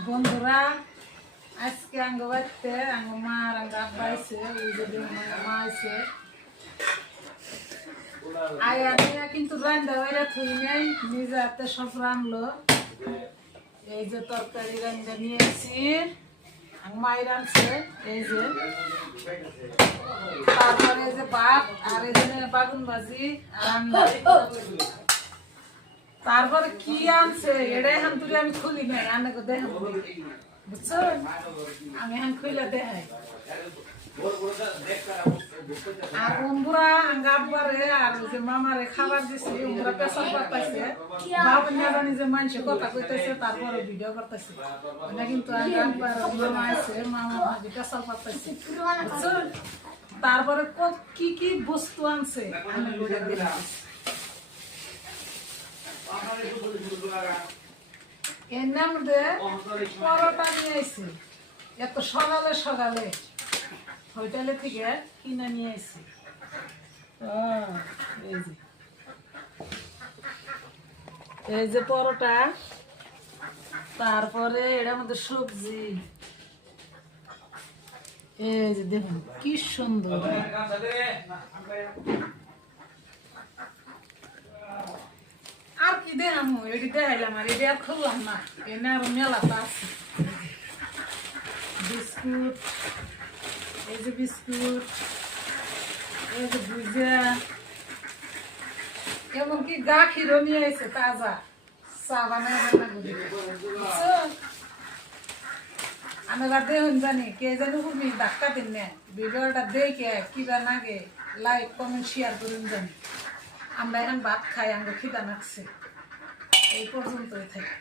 বন্ধুরা আজকে আঙ্গ বাড়িতে আঙ্গ মা আর আঙ্গ আব্বা আইছে মা আইছে আয়া নিয়ে কিন্তু রান্না হইয়া থুই নাই নিজে হাতে সব রান্নলো এই যে তরকারি রান্না নিয়েছি মাই রাঁধছে এই যে তারপরে এই যে ভাত আর এই যে বাগুন ভাজি রান্না তারপরে কি আনছে এটা এখন তুই আমি খুলি নাই আনে দেখ বুঝছো আমি এখন খুলে দেখাই আর বন্ধুরা আব্বারে আর যে মামারে খাবার দিছি ওরা পেশাব করতেছে বাবা না জানি যে মানুষ কথা কইতেছে তারপরে ভিডিও করতেছে এটা কিন্তু আব্বার মামা আছে মামা ভাজি পেশাব করতেছে বুঝছো তারপরে কি কি বস্তু আনছে আমি বলে দিলাম এর নাম পরোটা নিয়ে আইছি এত সকালে সকালে হোটেলে থেকে কিনে নিয়ে আইছি এই যে পরোটা তারপরে এটার মধ্যে সবজি এই যে দেখুন কি সুন্দর আর কি দেখাম এটি দেখাইলাম আর এটি আর খুললাম না এনে আর মেলাটা আছে বিস্কুট এই যে বিস্কুট এই যে ভুজা এমনকি গাখিরও নিয়ে আইছে তাজা চা বানাই আমি দেখুন জানি কে জানি তুমি ধাক্কা দিন না ভিডিওটা দেখে কিবা নাগে লাইক কমেন্ট শেয়ার করুন জানি আমরা এখন ভাত খাই আমরা খিদা নাকছে এই পর্যন্তই থাকে।